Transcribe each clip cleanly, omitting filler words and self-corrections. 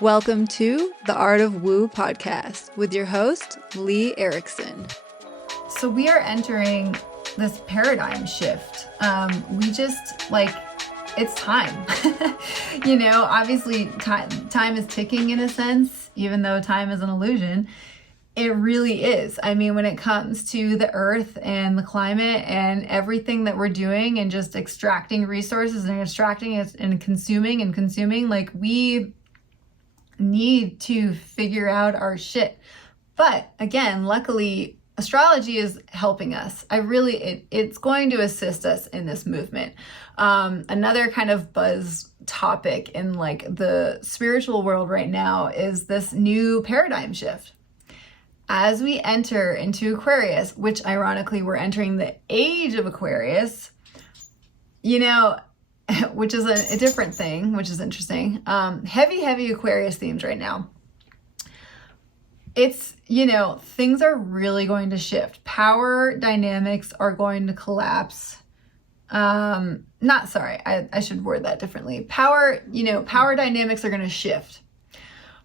Welcome to the Art of Woo podcast with your host, Lee Erickson. So we are entering this paradigm shift. It's time. Obviously time is ticking in a sense, even though time is an illusion. It really is. I mean, when it comes to the earth and the climate and everything that we're doing and just extracting resources and extracting it and consuming, like we need to figure out our shit. But again, luckily, astrology is helping us. It's going to assist us in this movement. Another kind of buzz topic in like the spiritual world right now is this new paradigm shift. As we enter into Aquarius, which ironically we're entering the age of Aquarius, which is a different thing, which is interesting. Heavy Aquarius themes right now. It's, things are really going to shift. Power dynamics are going to collapse. I should word that differently. Power dynamics are going to shift.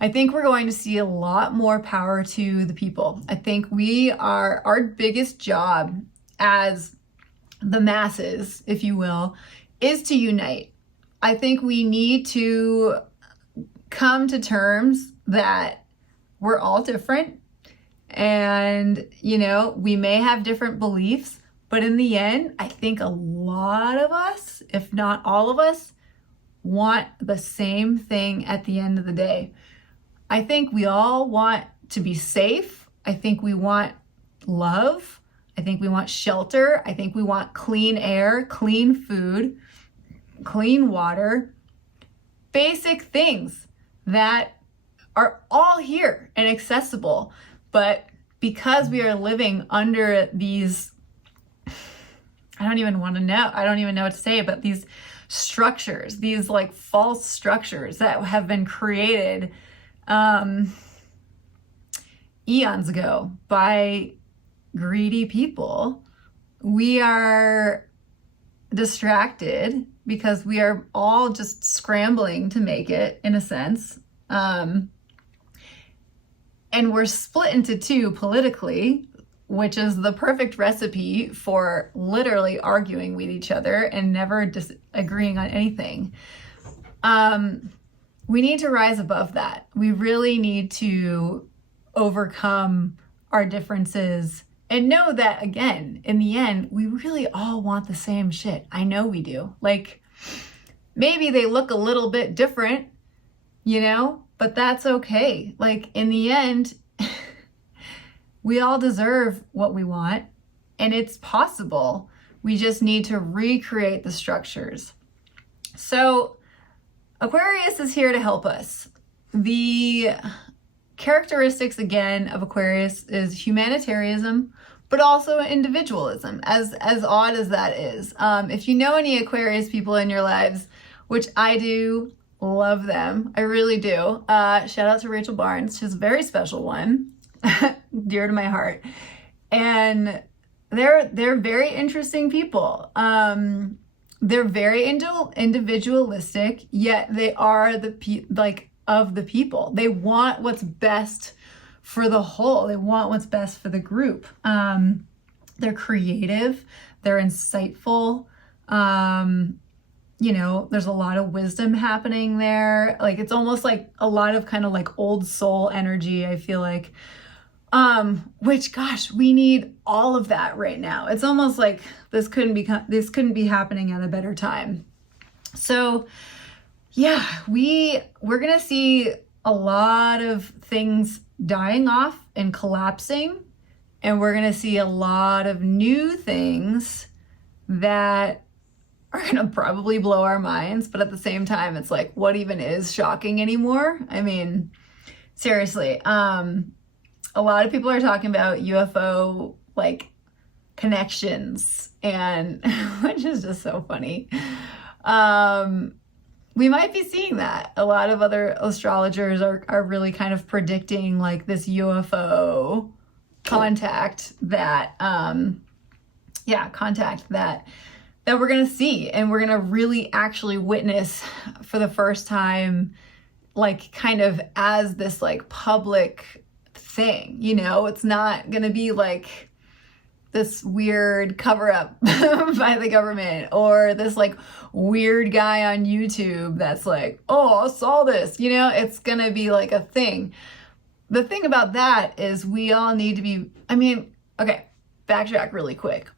I think we're going to see a lot more power to the people. I think our biggest job as the masses, if you will, is to unite. I think we need to come to terms that we're all different and, we may have different beliefs, but in the end, I think a lot of us, if not all of us, want the same thing at the end of the day. I think we all want to be safe. I think we want love. I think we want shelter. I think we want clean air, clean food, clean water, basic things that are all here and accessible. But because we are living under these, I don't even know what to say, but these structures, these like false structures that have been created eons ago by greedy people, we are distracted because we are all just scrambling to make it, in a sense. And we're split into two politically, which is the perfect recipe for literally arguing with each other and never disagreeing on anything. We need to rise above that. We really need to overcome our differences and know that, again, in the end, we really all want the same shit. I know we do. Like, maybe they look a little bit different, but that's okay. Like, in the end, we all deserve what we want, and it's possible. We just need to recreate the structures. So, Aquarius is here to help us. The characteristics, again, of Aquarius is humanitarianism, but also individualism, as odd as that is. If you know any Aquarius people in your lives, which I do, love them. I really do. Shout out to Rachel Barnes. She's a very special one, dear to my heart. And they're very interesting people. They're very individualistic, yet they are of the people. They want what's best for the whole. They want what's best for the group. They're creative. They're insightful. There's a lot of wisdom happening there. Like, it's almost like a lot of kind of like old soul energy, I feel like. Which, gosh, we need all of that right now. It's almost like this couldn't be happening at a better time. So yeah, we're going to see a lot of things dying off and collapsing, and we're going to see a lot of new things that are going to probably blow our minds. But at the same time, it's like, what even is shocking anymore? I mean, seriously, a lot of people are talking about UFO like connections, and which is just so funny. We might be seeing that. A lot of other astrologers are really kind of predicting like this UFO contact that we're going to see, and we're going to really actually witness for the first time like kind of as this like public thing, you know? It's not gonna be like this weird cover up by the government, or this like weird guy on YouTube that's like, oh, I saw this, you know? It's gonna be like a thing. The thing about that is we all need to be, I mean, okay, backtrack really quick.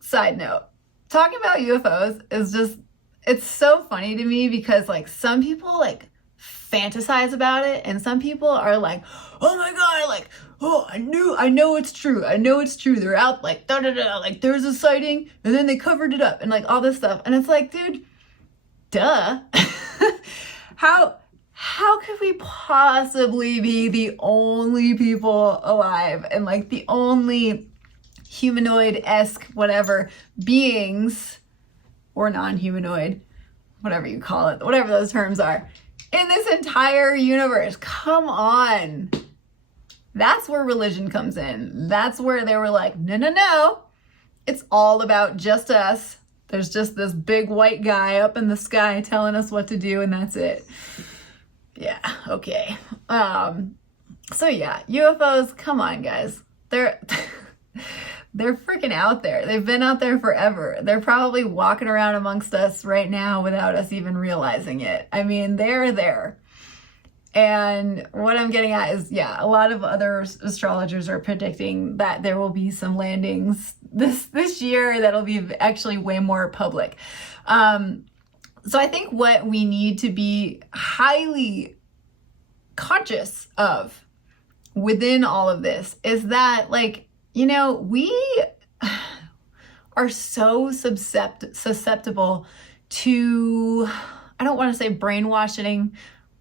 Side note, talking about UFOs is just, it's so funny to me because like some people like fantasize about it, and some people are like, oh my God, like, oh, I know it's true. I know it's true. They're out like, da da da, like there's a sighting and then they covered it up and like all this stuff. And it's like, dude, duh. How could we possibly be the only people alive and like the only humanoid-esque whatever beings, or non-humanoid, whatever you call it, whatever those terms are, in this entire universe? Come on. That's where religion comes in. That's where they were like, no, it's all about just us. There's just this big white guy up in the sky telling us what to do, and that's it. Yeah, okay. So yeah, UFOs, come on, guys. They're freaking out there. They've been out there forever. They're probably walking around amongst us right now without us even realizing it. I mean, they're there. And what I'm getting at is, yeah, a lot of other astrologers are predicting that there will be some landings this year that'll be actually way more public. So I think what we need to be highly conscious of within all of this is that, like, you know, we are so susceptible to, I don't want to say brainwashing,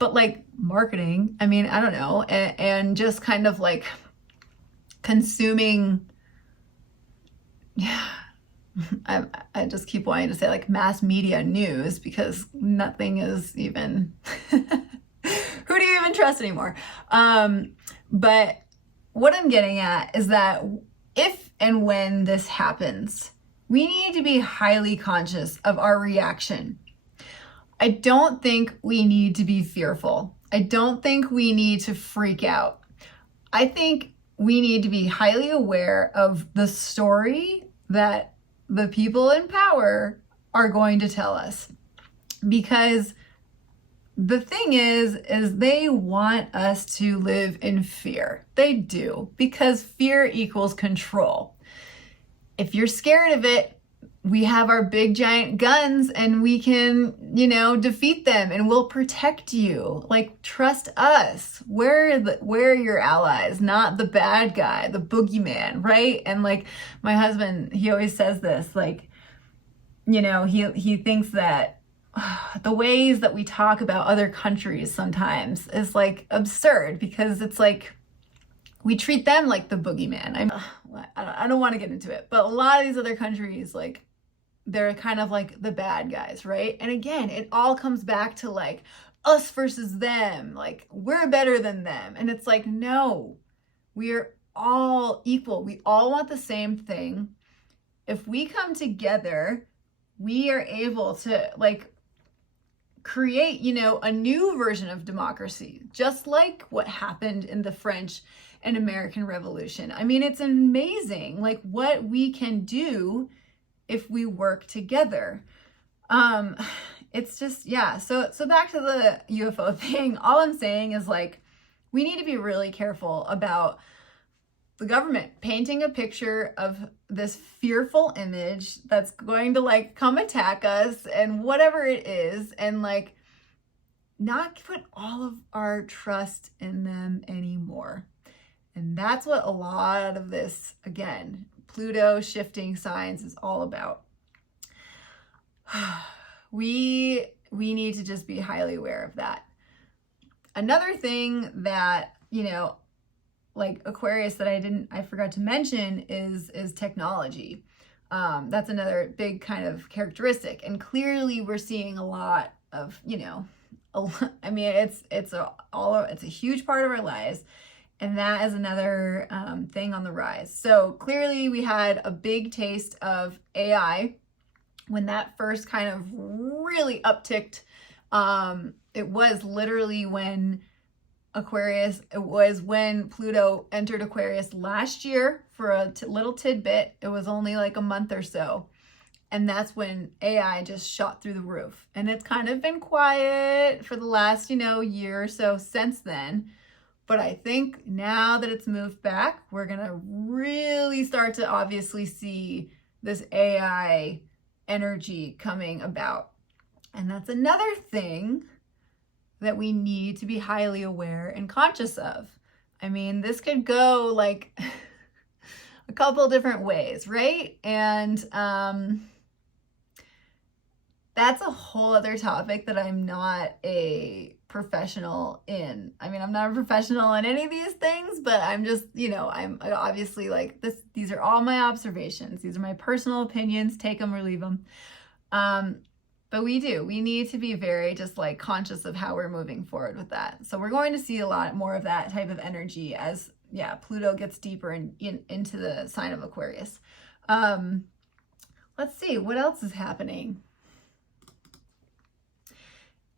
but like marketing. I mean, I don't know. And just kind of like consuming, yeah. I just keep wanting to say like mass media news, because nothing is even, who do you even trust anymore? But what I'm getting at is that if and when this happens, we need to be highly conscious of our reaction. I don't think we need to be fearful. I don't think we need to freak out. I think we need to be highly aware of the story that the people in power are going to tell us. Because the thing is they want us to live in fear. They do, because fear equals control. If you're scared of it, we have our big giant guns and we can, you know, defeat them, and we'll protect you. Like, trust us. We're your allies, not the bad guy, the boogeyman, right? And like my husband, he always says this, like, you know, he thinks that the ways that we talk about other countries sometimes is like absurd, because it's like we treat them like the boogeyman. I don't want to get into it, but a lot of these other countries, like, they're kind of like the bad guys, right? And again, it all comes back to like us versus them, like we're better than them. And it's like, no, we're all equal. We all want the same thing. If we come together, we are able to like create, you know, a new version of democracy, just like what happened in the French and American Revolution. I mean, it's amazing, like what we can do if we work together. It's just, yeah. So back to the UFO thing, all I'm saying is like, we need to be really careful about the government painting a picture of this fearful image that's going to like come attack us and whatever it is, and like not put all of our trust in them anymore. And that's what a lot of this, again, Pluto shifting signs is all about. We need to just be highly aware of that. Another thing that, you know, like Aquarius that I forgot to mention is technology. That's another big kind of characteristic. And clearly we're seeing a lot of, you know, I mean, it's a huge part of our lives. And that is another thing on the rise. So clearly we had a big taste of AI when that first kind of really upticked. it was literally when it was when Pluto entered Aquarius last year for a little tidbit. It was only like a month or so. And that's when AI just shot through the roof. And it's kind of been quiet for the last, year or so since then. But I think now that it's moved back, we're going to really start to obviously see this AI energy coming about. And that's another thing that we need to be highly aware and conscious of. I mean, this could go like a couple different ways, right? And that's a whole other topic that I'm not a professional in. I mean, I'm not a professional in any of these things, but I'm just, I'm obviously like this. These are all my observations. These are my personal opinions. Take them or leave them. But we need to be very just like conscious of how we're moving forward with that. So we're going to see a lot more of that type of energy as, Pluto gets deeper into the sign of Aquarius. Let's see, what else is happening?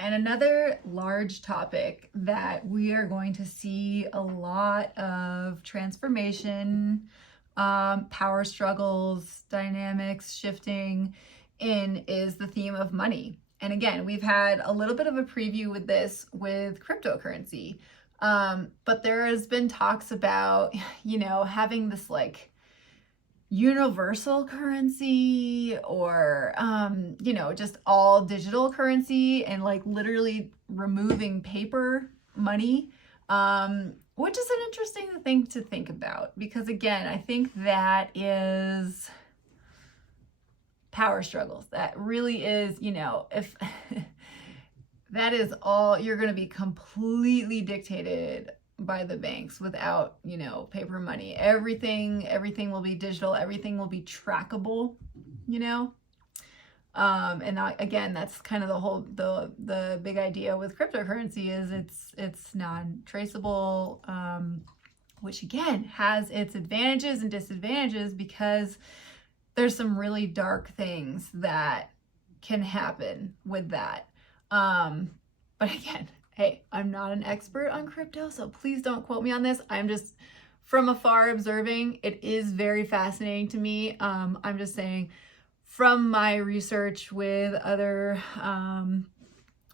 And another large topic that we are going to see a lot of transformation, power struggles, dynamics shifting in is the theme of money. And again, we've had a little bit of a preview with this with cryptocurrency. But there has been talks about, having this like universal currency or, just all digital currency and like literally removing paper money, which is an interesting thing to think about because again, I think that is power struggles. That really is, if that is all, you're going to be completely dictated by the banks without, paper money. Everything will be digital. Everything will be trackable, and again, that's kind of the big idea with cryptocurrency is it's non-traceable, which again has its advantages and disadvantages because there's some really dark things that can happen with that. But again, hey, I'm not an expert on crypto, so please don't quote me on this. I'm just from afar observing. It is very fascinating to me. I'm just saying from my research with other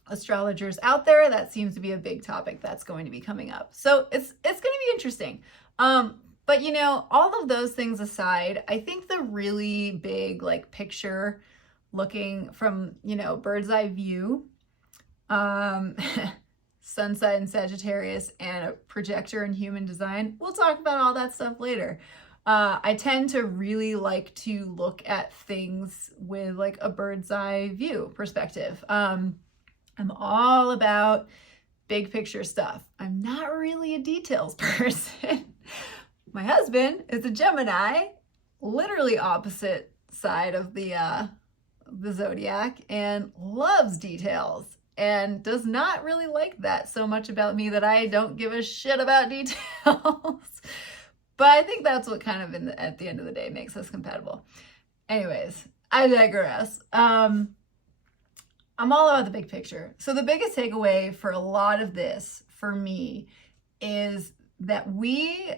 astrologers out there, that seems to be a big topic that's going to be coming up. So it's going to be interesting. But all of those things aside, I think the really big like picture looking from, bird's eye view, sun sign in Sagittarius and a projector in human design. We'll talk about all that stuff later. I tend to really like to look at things with like a bird's eye view perspective. I'm all about big picture stuff. I'm not really a details person. My husband is a Gemini, literally opposite side of the zodiac, and loves details and does not really like that so much about me that I don't give a shit about details. But I think that's what kind of at the end of the day makes us compatible. Anyways, I digress. I'm all about the big picture. So the biggest takeaway for a lot of this for me is that we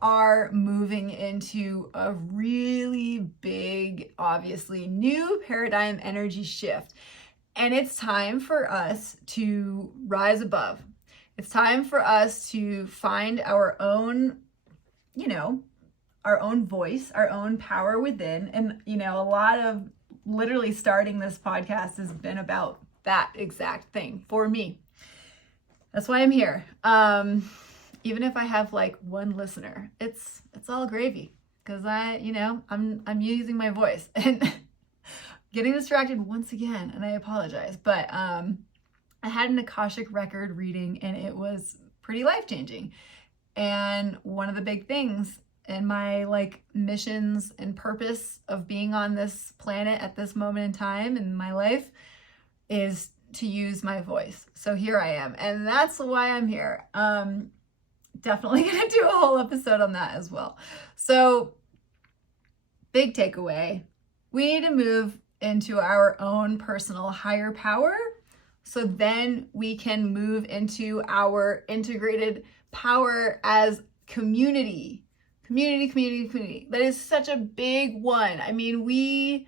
are moving into a really big, obviously new paradigm energy shift. And it's time for us to rise above. It's time for us to find our own, our own voice, our own power within. And, a lot of literally starting this podcast has been about that exact thing for me. That's why I'm here. Even if I have like one listener, it's all gravy because I'm using my voice and getting distracted once again, and I apologize. But I had an Akashic record reading and it was pretty life-changing. And one of the big things in my like missions and purpose of being on this planet at this moment in time in my life is to use my voice. So here I am, and that's why I'm here. Definitely gonna do a whole episode on that as well. So big takeaway, we need to move into our own personal higher power So then we can move into our integrated power as community. Community. That is such a big one. I mean, we,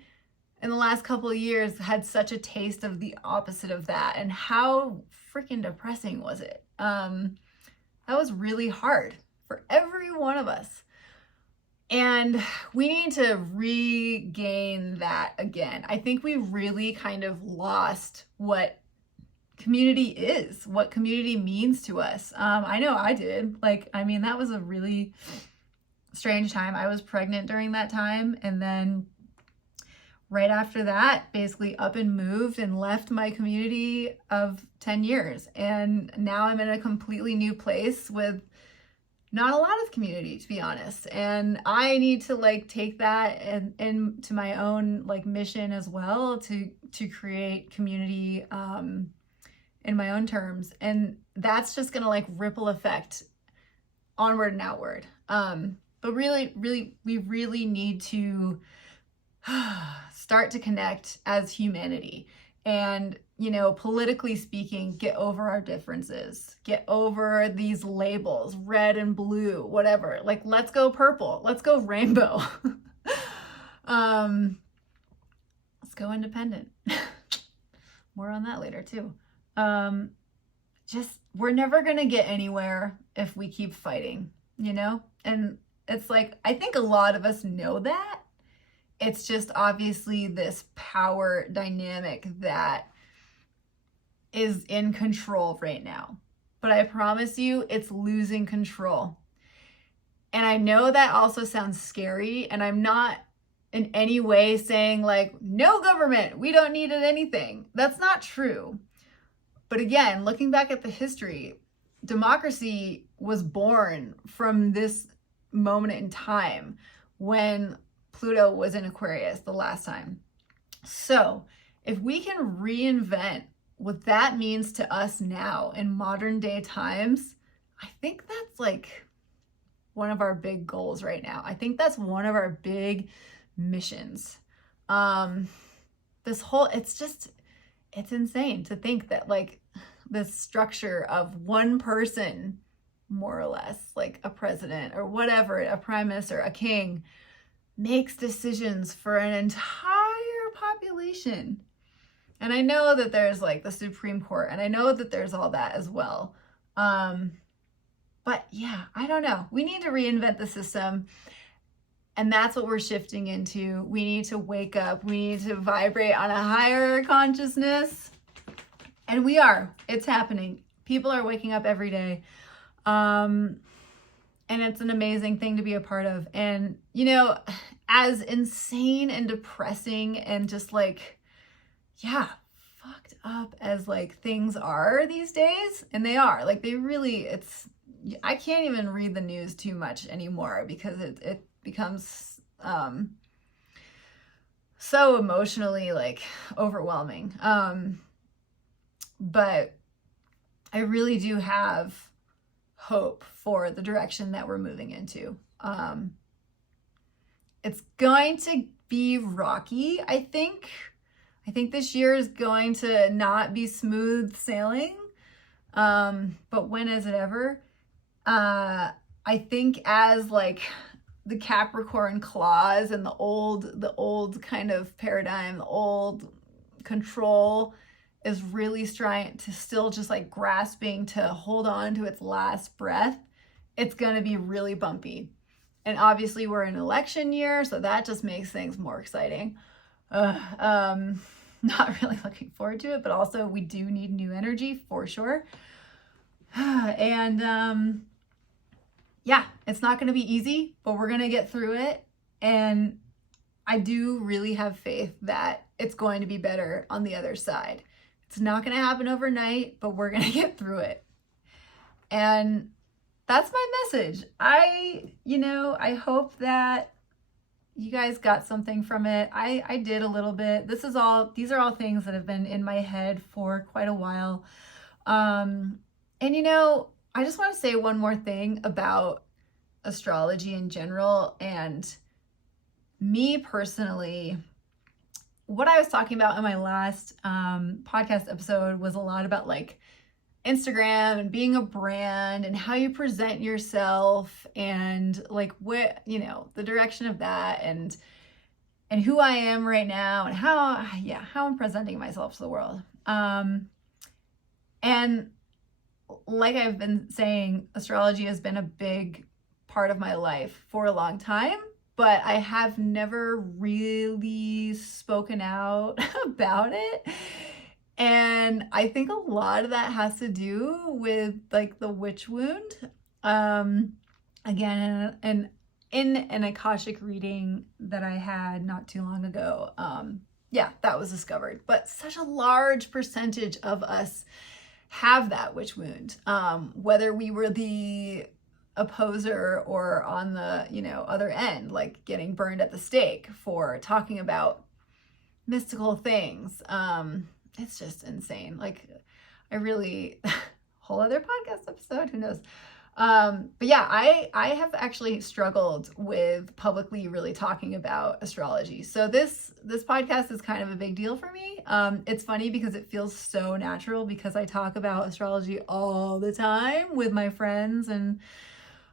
in the last couple of years, had such a taste of the opposite of that. And how freaking depressing was it? That was really hard for every one of us. And we need to regain that again. I think we really kind of lost what community is, what community means to us. I know I did. That was a really strange time. I was pregnant during that time. And then right after that, basically up and moved and left my community of 10 years. And now I'm in a completely new place with not a lot of community, to be honest. And I need to take that and to my own mission as well to create community in my own terms. And that's just gonna ripple effect onward and outward. But really, we really need to start to connect as humanity. And, politically speaking, get over our differences, get over these labels, red and blue, whatever. Let's go purple, let's go rainbow. Let's go independent. More on that later too. We're never gonna get anywhere if we keep fighting, And it's I think a lot of us know that. It's just obviously this power dynamic that is in control right now. But I promise you, it's losing control. And I know that also sounds scary, and I'm not in any way saying no government, we don't need anything. That's not true. But again, looking back at the history, democracy was born from this moment in time when Pluto was in Aquarius the last time. So if we can reinvent what that means to us now in modern day times, I think that's one of our big goals right now. I think that's one of our big missions. It's insane to think that this structure of one person, more or less, a president or whatever, a prime minister, a king, makes decisions for an entire population. And I know that there's the Supreme Court, and I know that there's all that as well. But yeah, I don't know. We need to reinvent the system. And that's what we're shifting into. We need to wake up. We need to vibrate on a higher consciousness. And we are. It's happening. People are waking up every day. And it's an amazing thing to be a part of. And, as insane and depressing and just fucked up as things are these days, and they are, I can't even read the news too much anymore because it becomes so emotionally overwhelming. But I really do have hope for the direction that we're moving into. It's going to be rocky, I think. I think this year is going to not be smooth sailing. But when is it ever? I think as the Capricorn clause and the old kind of paradigm, the old control is really trying to still just grasping to hold on to its last breath, it's going to be really bumpy. And obviously we're in election year, so that just makes things more exciting. Not really looking forward to it, but also we do need new energy for sure. And yeah, it's not going to be easy, but we're going to get through it. And I do really have faith that it's going to be better on the other side. It's not going to happen overnight, but we're going to get through it. And that's my message. I hope that you guys got something from it. I did a little bit. These are all things that have been in my head for quite a while. And I just want to say one more thing about astrology in general and me personally. what I was talking about in my last podcast episode was a lot about like Instagram and being a brand and how you present yourself and like what, you know, the direction of that and who I am right now and how I'm presenting myself to the world. And like I've been saying, astrology has been a big part of my life for a long time, but I have never really spoken out about it. And I think a lot of that has to do with like the witch wound. Again, and in an Akashic reading that I had not too long ago, that was discovered. But such a large percentage of us have that witch wound, whether we were the opposer or on the, you know, other end, like getting burned at the stake for talking about mystical things. It's just insane. Like I really, whole other podcast episode, who knows? But yeah, I have actually struggled with publicly really talking about astrology. So this podcast is kind of a big deal for me. It's funny because it feels so natural because I talk about astrology all the time with my friends and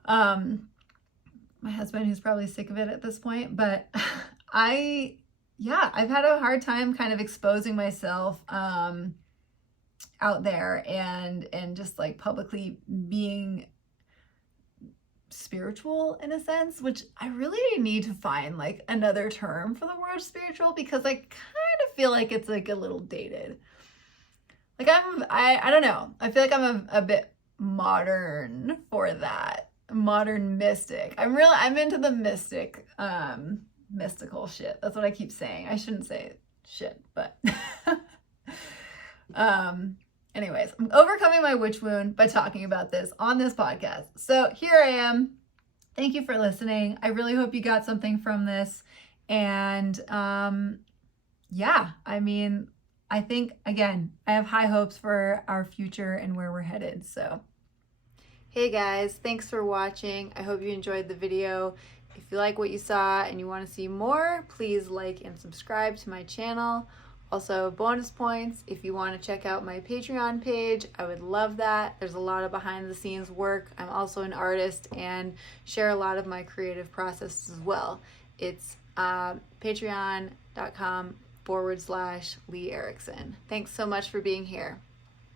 my husband, who's probably sick of it at this point, but I've had a hard time kind of exposing myself out there and just like publicly being spiritual in a sense, which I really need to find like another term for the word spiritual because I kind of feel like it's like a little dated. Like I don't know. I feel like I'm a bit modern for that. Modern mystic. I'm into the mystic, mystical shit. That's what I keep saying. I shouldn't say shit, but anyways, I'm overcoming my witch wound by talking about this on this podcast. So here I am. Thank you for listening. I really hope you got something from this. And I mean, I think, again, I have high hopes for our future and where we're headed. So, hey guys, thanks for watching. I hope you enjoyed the video. If you like what you saw and you want to see more, please like and subscribe to my channel. Also, bonus points, if you want to check out my Patreon page, I would love that. There's a lot of behind the scenes work. I'm also an artist and share a lot of my creative process as well. It's patreon.com/Lee Erickson. Thanks so much for being here.